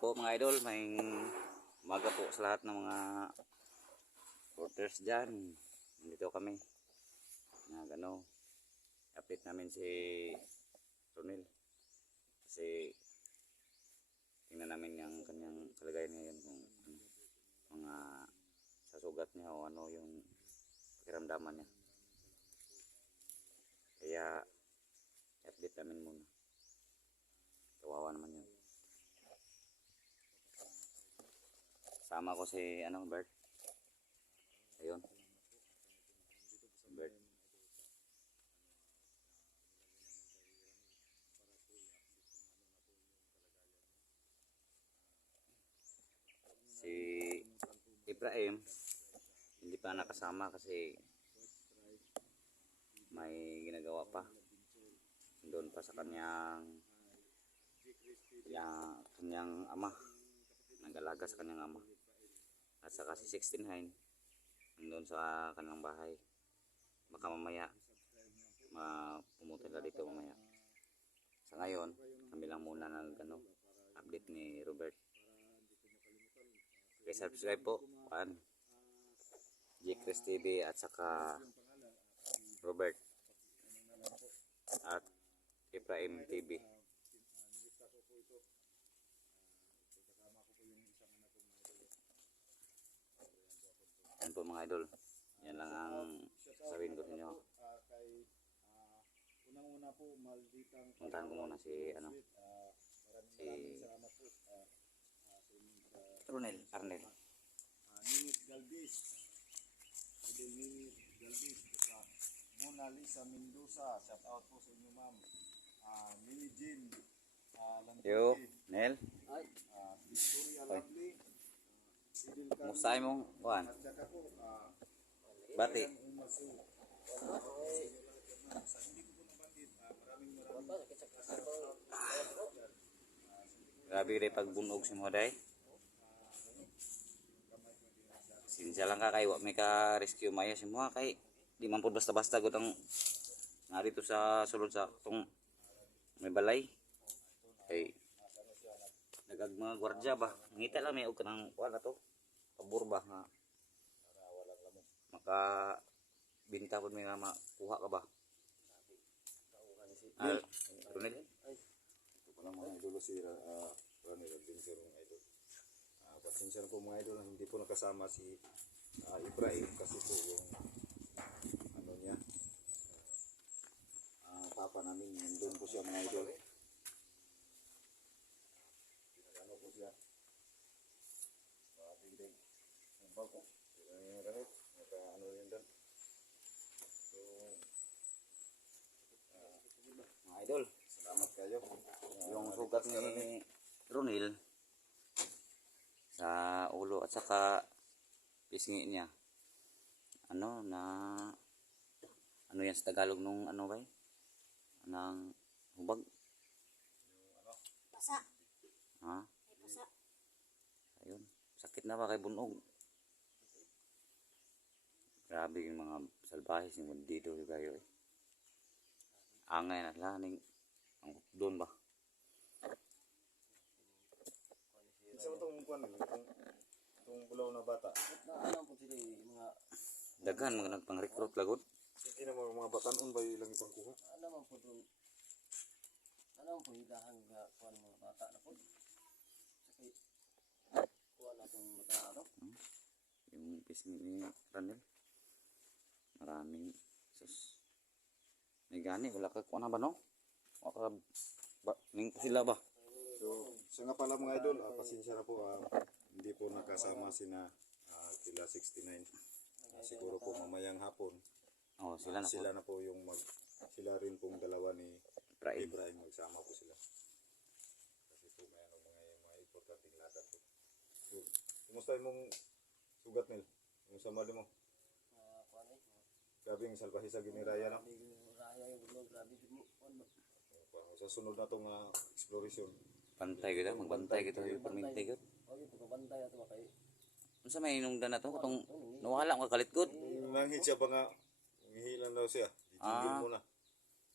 po mga idol, may umaga po sa lahat ng mga reporters dyan. Nandito kami. Update namin si Ronel. Kasi tingnan namin yung kanyang kalagayan ngayon kung mga sasugat niya o ano yung pakiramdaman niya. Kaya update namin muna. Kawawa naman yun. Sama ko si Bert. Ayun. Bert. Si Ibrahim hindi pa nakasama kasi may ginagawa pa. Doon pa sa kanyang ama. Nag-alaga sa kanyang ama. At saka si 16 Hine nandun sa kanilang bahay. Baka mamaya pumunta na dito mamaya. Sa ngayon kami lang muna update ni Robert. Okay, subscribe po J-Chris TV at saka Robert at Ibrahim TV. Yan po mga idol. Yan lang ang sabihin ko sa inyo. Puntahan ko muna si Arnel. Ninit Galvis. Idol Ninit Galvis. Mona Lisa Mendoza. Shout out po sa inyo ma'am. Lily Jean. Yo, Nel. Victoria Lovely. Musay mong kuhan. Bati. Grabe rin pagbunog si Moday. Sinsya lang ka kay may ka rescue maya si mga kay di man po basta-basta gud ang narito sa sulod sa tong may balay. Kay nagag mga gwardya ba. Ngita lang may og kanang kuha na to. Pabor ba nga maka binta po may nga makuha ka ba? Ronel? Ito pala mga idol si Ronel Adventure mga idol. Pasensya na po mga idol, hindi po nakasama si Ibrahim kasi po yung niya papa namin, nandun po siya mga idol. Ano po siya? Tingting ang bago. Yung ganit, ano yun doon. So, Mga idol, salamat kayo. yung sugat ni Ronel sa ulo at saka pisngi niya. Ano yan sa Tagalog nung ba? Nang hubag. Pasa. Ha? May pasa. Ayun. Sakit na ba kay bunog? Grabe yung mga salbahis yung dito kayo eh. Angay na laning ang doon ba? Isa mo itong kuwan, itong bulaw na bata. Alam po sila mga Daghan mga nagpang-recruit lagod. Hindi na mga batanon ba ilang ipang kuha? alam po doon. Alam po hilahan nga kuan mga bata na po. Sakay kuan na itong mga Yung pisngi ni Ranel. Maraming sus. May gani wala ka kuha na ba no? Wala ka ning sila ba? So, siya nga pala mga idol, pasensya na po, hindi po nakasama sina kila 69. Siguro po mamayang hapon. Oh, sila na po. Sila na po yung sila rin pong dalawa ni Ibrahim magsama po sila. Kasi po may mga importanteng lakad po. So, kumusta yung sugat nil? Yung samali mo? kuan eh. Grabe yung salbahe sa giniraya no? Raya yung bulo grabe din mo. Sa sunod na itong exploration. Bantay kita, magbantay kita yung perminti kita. Okay, pagkabantay ato kay Unsa may inungdan na to katong nawala ko kalitkod. Nanghit siya pa nga, hihilan daw siya. Itigil mo na.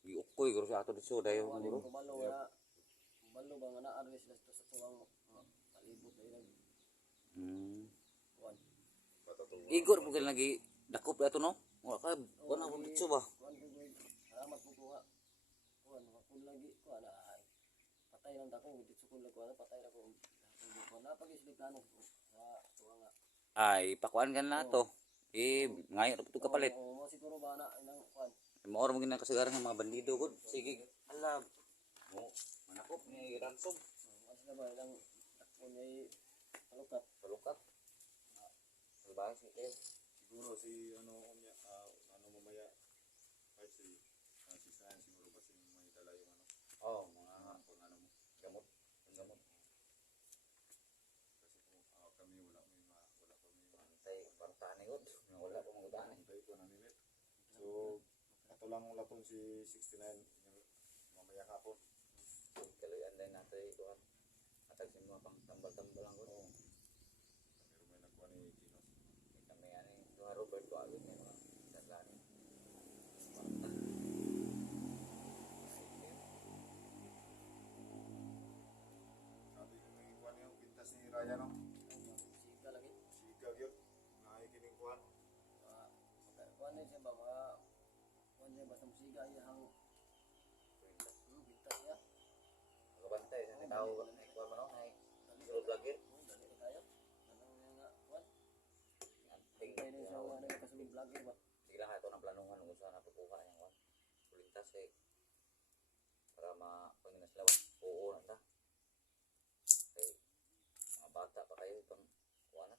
Giukoy guro sa ato dito dayo kuan guro. kumalo wala. Balo ba nga naa sila sa tuwang ibot ay nag kuan. Patatuwa. Igor mo kailan lagi dakop na ito no? Wala ka, wala akong ditso ba? Kuan ko gud. Salamat po ko ha. Kuan kun lagi kuan ay. Patay lang dako dito sa kulag kuan patay ra ko. Kuan na pag isli plano ko. Tuwa nga. Ay, pakuan ka na to. Eh, ngayon na ito kapalit. Oo, mo siguro ba na nang kuan. Maor mo ginakasagaran ng mga bandido ko. Sige, alam. Mo, manakop ni ransom. Mas na ba nang kun ay palukat. Palukat. Salbahe si Teo. Siguro si ano niya, ano mamaya ay si Saan siguro kasi may dala yung ano, Oh, mga pang ano mo. gamot. Gamot. Kasi kung kami wala kami Antay, bartani ko. Wala pa mga utani. tayo ko nanilit. So, ato lang laton si 69 yung mamaya hapon. Kaluyan din natin ito. Atag sa mga pang tambal-tambal lang ko. Pero may nagkuha ni Kinos. Kami yan eh. Yung Robert ko agad yung mga sadlani. Sabi ko may kuha niyo, pintas ni Raya no? Siga lagi. Siga yun. Nakikinig kuha. Kuan na siya ba mga kuan niya basta musiga iya hang bintas niya. Magabantay sa tao. Ikuha man ako. Zero vlogger. Dali na kayo. Anong nga kuan? Anting. Kaya din siya ano kasubing vlogger ba. Hindi lang ito ng planungan kung saan napukuha yung one. Kulintas eh. Para mapagin na sila. Oo na ta. Okay. Mga bata pa kayo itong kuha na.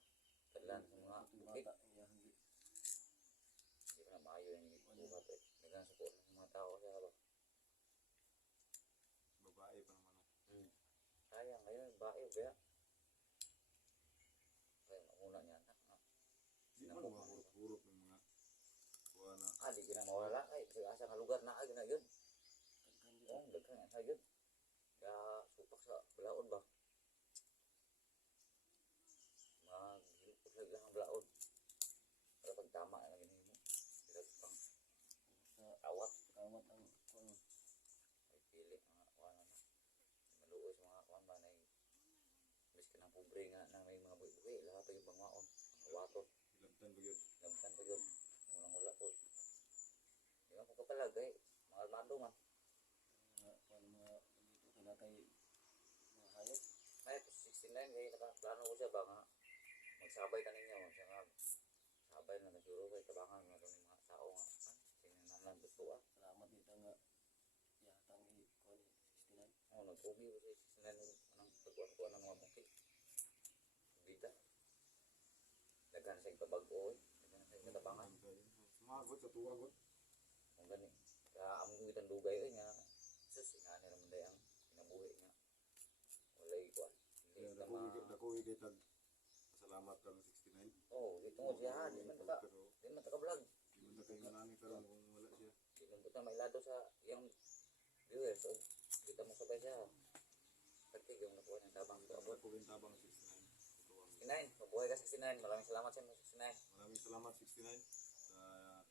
Kadlan sa mga bukid. Bata iya hang Hindi ko na maayo yung buhat eh. Dagang support ng mga tao kasi ba. Babae pa naman. Sayang ngayon. Bae kaya. Kaya mauna niya na. Di man mga hurot-hurot ng mga kuha na. Di ka na mawala. Ay, sa asa nga lugar na agad na yun. Oo, dagkan nga sa yun. Kaya supak sa balaod ba? Maghilipot lang lang ang balaod. Para pag tama na lang yun mo. Pero pang awat. kawat ang kuan. Ay pili mga kuwan na. Maluoy sa mga kuwan ba na miski ng pobre nga na may mga buhi-buhi. Lahat pa yung pangwaon. Ang wato. Ilabtan ba yun? Lampan pa yun. Walang wala po. Di ba ko kapalag eh. Mga almado man. Kuan mga dito kinatay mga hayop. Ay, ito 69 kaya nakaplano ko siya ba nga magsabay ka ninyo. Siya nga sabay na naguro kay tabangan nga ito mga tao nga. Sininanan gusto ah. Salamat dito nga yatang i kuan 69. Oh, nag-ubi ko si 69 anong pagkuhan ng mga bukid. Bida. Daghan sa ipabag-o eh. Daghan sa ikatabangan. Sumagot sa tuwagot. Kung gani. Kaya ang itang dugay eh nga. Sus, nga nila man ang pinabuhi nga. Walay kuan. Kaya Hindi ka nakuwi kay tag salamat ka ng 69. Oh, dito mo siya. Di man taka. Pero Di man taka vlog. di man na kayo manami ka lang kung wala siya. Di man buta mailado sa yung viewers. So, kita mo sabay siya. Pagtig yung nakuha niyang tabang ko. Ako tabang 69. Ito ang 69. Mabuhay ka 69. Maraming salamat sa inyo 69. maraming salamat 69 sa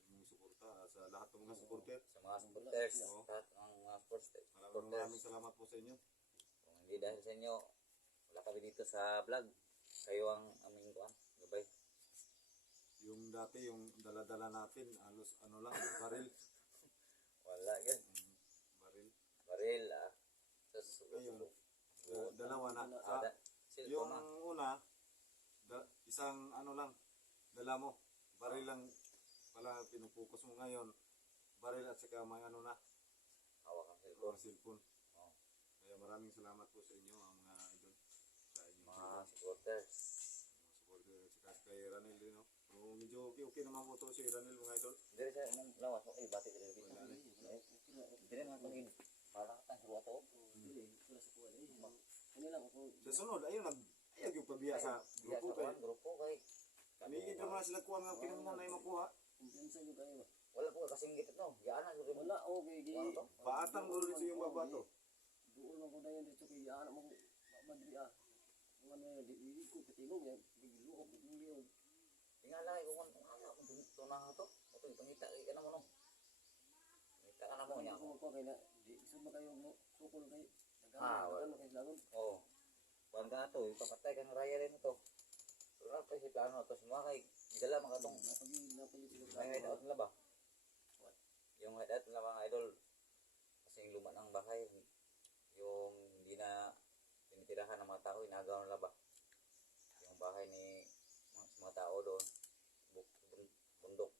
inyong suporta sa lahat ng mga supporter. Sa mga supporters. Oo. Lahat ng mga supporters. Maraming salamat po sa inyo. Kung hindi dahil sa inyo, wala kami dito sa vlog. Kayo ang aming kuan. Gabay. Yung dati yung dala-dala natin halos ano lang baril. Wala yan. Baril. Baril ah. Sus. Ayun. Dalawa na. Ah, Yung silpo na. una isang ano lang dala mo. Baril lang pala pinupokus mo ngayon. Baril at saka may ano na Hawak ang silpo. cellphone. Oh. Kaya maraming salamat po sa inyo ang mga idol sa inyo. Mga supporters. Supporter at saka kay Ranel din no. So, medyo okay naman po to si Ranel mga idol. Dili sa mong lawas. Okay, bati ka dito. Wala na. Dili naman pagin. Para ka tang suwa to. Dili wala sa kuan eh. Ano lang ako Sa sunod ayun ayag yung pabiya sa grupo kay Grupo kay. kami naman sila kuha nga kinahanglan na makuha. kumpiyansa yung kayo ba. Wala po kasinggit ito. Giyana. Wala okay gi. Ano to? Paatang gulo sa yung babato. Doon lang ko dayon dito kay ana mo madri ah. Ang ano di ko katilog yan. Biglo ko biglo. Tingala ko kung ano kung tunang to. Ito pangita kay kana mo no. Kita ka na mo niya. Ako ko kay na di isod na kayo mo sukol kay Ah, dagan kay lagon. Oh. kuan ka na to, ipapatay ka ng raya rin ito. Pero na pa si plano to semua kay dala mga katong Napagid sila may hideout nila ba? Yung hideout nila mga idol kasi yung luma ng bahay yung hindi na tinitirahan ng mga tao, inagaw nila ba? Yung bahay ni mga tao doon bundok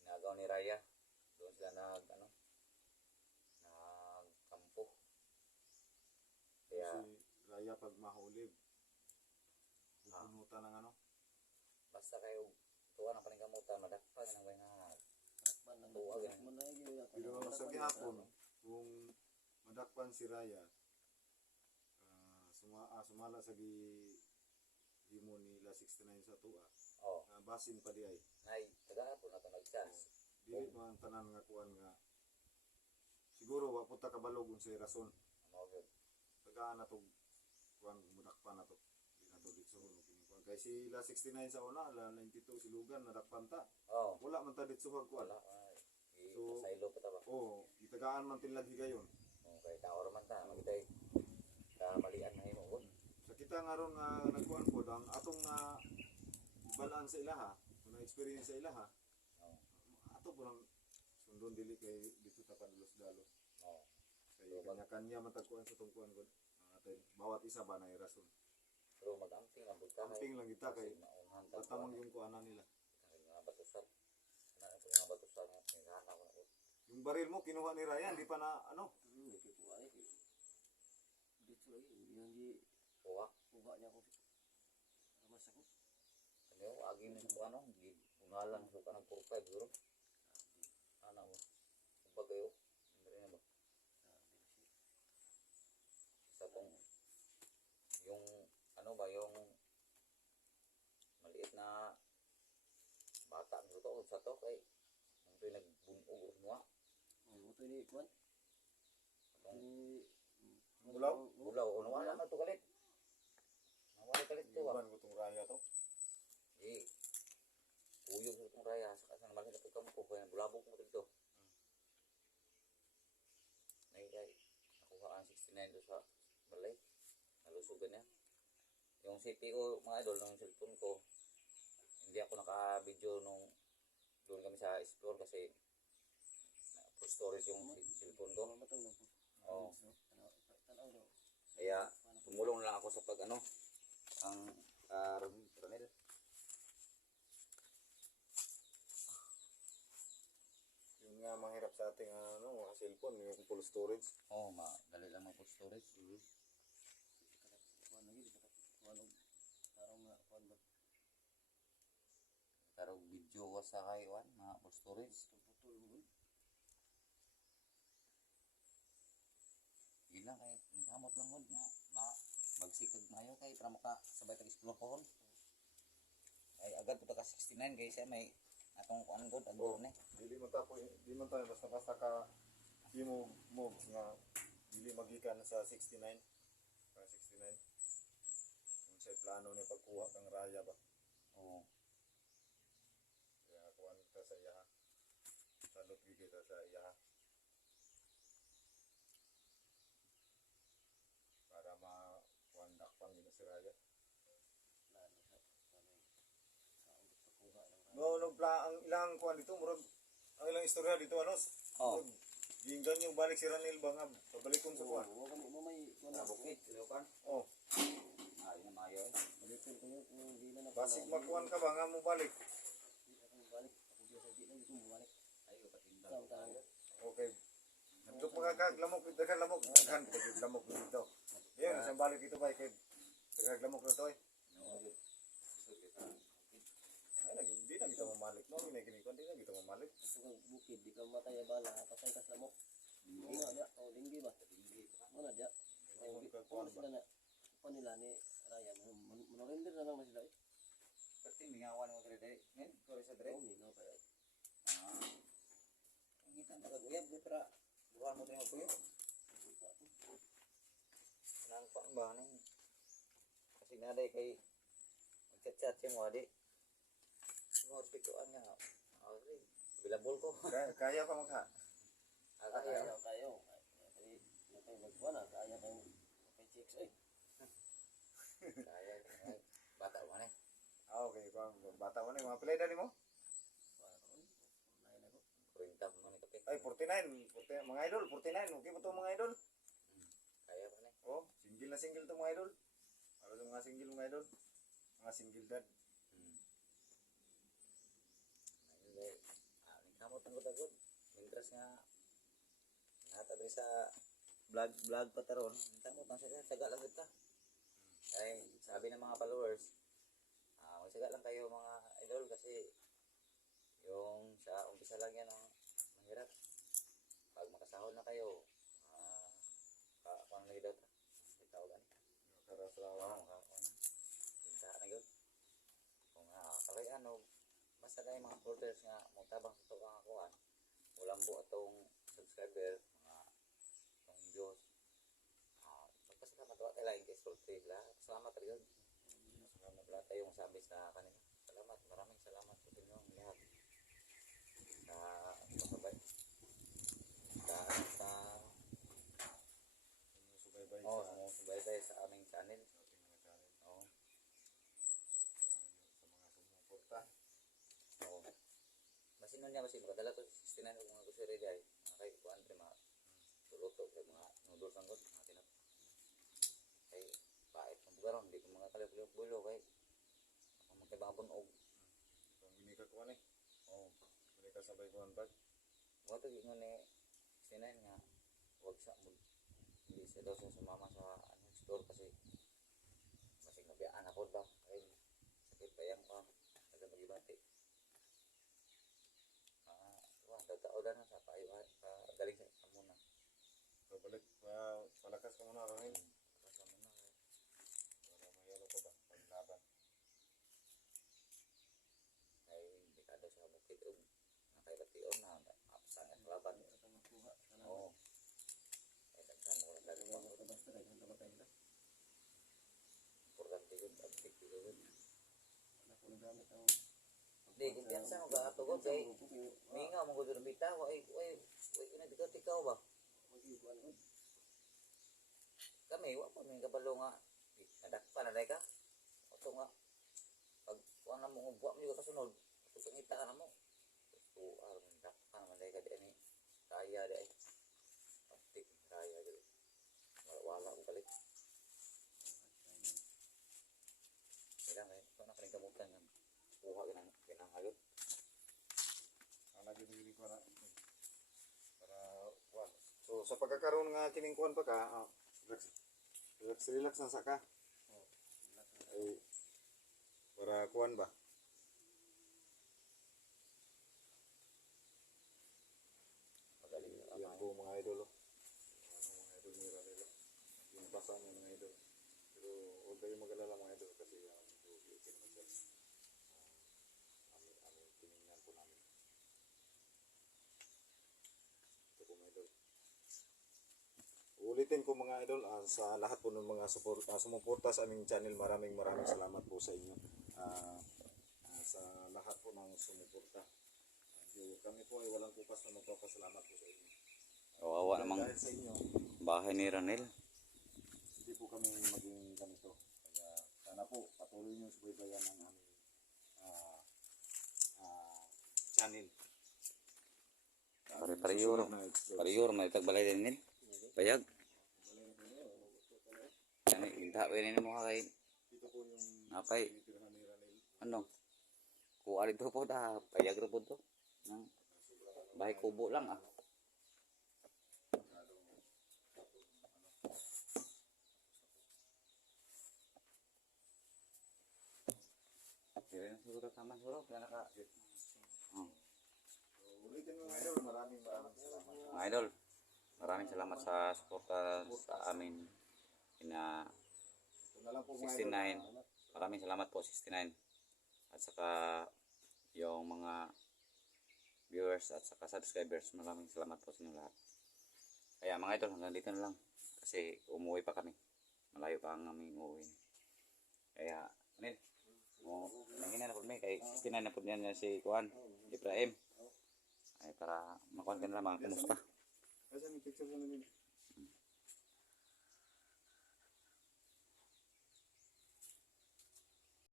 inagaw ni Raya doon sila nagkampo kaya Si Raya pag mahulib, pupunutan ng ano? basta kayo tuwa ng paningkamutan madakpan ng may nga tuwag yan Pero sa gihapon, kung madakpan si Raya, sumala sa himo nila 69 sa tuwa, oh basin pa di ay. nay tagahapon na ito nag-chance Dili man tanan nga kuan nga siguro wa puta kabalog unsay rason. ano yun Tagaan na to kuan mudakpan na to. Di na to ditso no kini kuan. Kay sila 69 sa una, la 92 silugan nadakpan ta. oh Wala man ta ditsuhag kuan. wala So- sa ilo pa ta ba Oh, itagaan man tinlag higayon. kay tao raman ta magitay kamalian na himo oh Sa kita nga ron nga nagkuan po ang atong balaan sa ilaha, kung na-experience sa ilaha, oh ato po nang sundon dili kay dito ta pandalos-dalos. oh Kay kanya-kanya matagkuan sa tungkuan ko. Bawat isa ba na rason. pero mag-amping ang buta Amping lang kita kay maunhan ta tatamang yung kuanan nila. mga batusan na ito mga batusan nga pinahana ko na ko Yung baril mo kinuha ni Ryan, di pa na ano? dito yung di kuha kuha niya ko ramas ako ano agi na sa ano bungalan so ka ng 4-5 siguro ana mo kumpa kayo hindi na ba sa tong yung ano ba yung maliit na bata nito to sa to kay ang pinagbunog mo ito ni kuan ni Bulaw? ulaw ano wala na to kalit nawala kalit to ba Iban ko tong Raya to. uyog sa itong raya sa kasang naman sa kampo kaya bulabog mo dito naikay nakuha ang 69 doon sa balay nalusugan niya yung CPU mga idol ng cellphone ko hindi ako naka-video nung doon kami sa explore kasi full storage yung cellphone ko matang na po oo tanaw daw kaya tumulong lang ako sa pag ano ang Ronel Yung nga mahirap sa ating mga cellphone, yung full storage. oh madali lang mag full storage kuan lagi di kuan tarong nga kuan ba pero video ko sa kaiwan mga full storage putol mo yun lang kay nagkamot lang hod nga magsikag mayo kay para makasabay tag-explore ko hon ay agad po ka 69 kay siya may atong kuan god agad ni Di man tayo basta ka himo mo nga dili magikan sa 69. Sa 69. Kung sa plano ni pagkuha kang Raya ba. oo Kaya kuan ta sa iya. Salot gyud kita sa iya. Para kuan dakpan gid si Raya. No, ang ilang kuan dito murag ang ilang istorya dito oh Ginggan yung balik si Ranil ba nga pabalikon sa kuan. wa kami mo may kuan sa bukid sino kan Oh, ay na mayo balikin ko yung di na basig makuan ka ba nga mo balik. balik ako di sa di na dito mo balik ayo patinda tama Okay. Nandok mga kaglamok, daghang lamok, daghan pagid lamok dito. Yan, sa balik ito ba kay daghang lamok na to eh. Ay lagi di na kita mamalik. No, kini kon di na kita mamalik. ito kang bukid di ka matay bala patay ka sa lamok mo na dia o dinggi ba mo na dia ay Kuan sila na kuan nila ni Ryan monorender na lang sila pati mingawan mo dire men ko sa dire oh no kaya ang hitan tagaguyab di para buwan mo tayo kuyo nang pa ba ning kasi naday kay magchat-chat siya mo adi mo pituan nga okay bilabol ko Kaya pa magha. kaya kayo kaya magkuan na kaya kayo kay chicks Kaya, bata mo na eh. Ah, okay. Bata mo na mga pilay dali mo? Kurinta mo na kapit. Ay, 49. Mga idol, 49. Okay ba to mga idol? Kaya mo na eh. Oh, single na single to mga idol. Para sa mga single mga idol. Mga single dad. Ayun, kamot ang gutagod. Mintras nga, natabi sa vlog pa taron. Kamot ang saga lang kita. Ay, sabi ng mga followers, magsaga lang kayo mga idol kasi yung sa umpisa lang yan ang mahirap. Pag makasahod na kayo, kung lagi daw ta, itawagan. Karasrawa. Pinta na yun. Kung kalay ano, basta na yung mga supporters nga, magtabang sa ito ang akuan, walang buo itong subscriber, mga itong views. Magpasalamat ba tayo lang kay Sulti. Salamat rin yun. Salamat lahat tayong sabi sa kanila. Salamat, maraming salamat po sa inyong lahat. Sa Subaybay subaybay sa aming channel. sa ating mga channel. Oo. Sa mga sumuporta. Oo. Masin nun niya, masin. Makadala to 69 o mga grocery day. Mga kay kuhaan rin mga tuluto. Kay mga noodles ang god. Mga tinap. Kay pait ng bugaron. Hindi ko mga kalip-bulo. Kay magkibang bunog. Kung binika ko ano eh. Oo. Binika sabay ko ang bag. Mga tagi nga ni 69 nga. Huwag sa hindi siya daw siya sumama sa store kasi masing nabiyaan ako ba. Kay sakit pa yan pa. Naga magibati. Tatao na sa payo galing sa muna. So balik, palakas ka muna Rahil. Basta muna. Para mayalo ka ba? Paglaban. Ay hindi ka daw sa bukid nakailatiyon na apsa ang laban. Oo. Ay daghan mo na daghan mo. Importante yun. Abdik yun. Hindi, kumpiyansa mo ka atugod kay mingaw mo gusto bitaw ay inadikaw ba? Kami wa pa may kabalo nga nadakpan na ka. Oto nga pag kuan na mo buwa mo kasunod, pangita ka na mo. So aron dakpan man dai ka di ani kaya dai. Abdik kaya dai. Wala ko balik. Kailan ito na kaning kamutan nga. Kuha kinangayot. Lagi naging ko na. Para kuan. So sa pagkakaroon nga kining kuan pa ka, relax na sa ka. Ay para kuan ba? Magaling na Yan po mga idol. Mga idol ni Ranela. Yung basa ng mga idol. Pero huwag kayong mag-alala mga idol kasi medyo ikin naman dyan. Tinignan po namin. Ito po mga idol. Ulitin ko mga idol, sa lahat po ng mga sumuporta sa aming channel, maraming salamat po sa inyo. Sa lahat po ng sumuporta. Kami po ay walang kupas na magpapasalamat po sa inyo. Kawawa namang Dahil sa inyo, bahay ni Ranel. hindi po kami maging ganito. Kaya sana po patuloy nyo subaybayan ang aming channel. Pariyuro may tagbalay din nil. Bayag. Yan inta ni mo kay Dito po yung napay tinitirhan ni Ranel. ano. Kuha dito po da bayag ro po to. Nang bahay kubo lang Dire na siguro taman siguro kaya naka. Ulitin mo mga idol, maraming salamat. Mga idol, maraming salamat sa suporta sa amin. Ina Ito na lang po mga idol. 69. Maraming salamat po 69. At saka yung mga viewers at saka subscribers, maraming salamat po sa inyo lahat. Kaya mga idol, hanggang dito na lang. Kasi umuwi pa kami. Malayo pa ang aming uuwi. Kaya, Anil, nangina na po may kay 69 na po niya si Kuan, Ibrahim. Ay para makuha ka na lang mga kumusta. Asan yung picture mo na nila?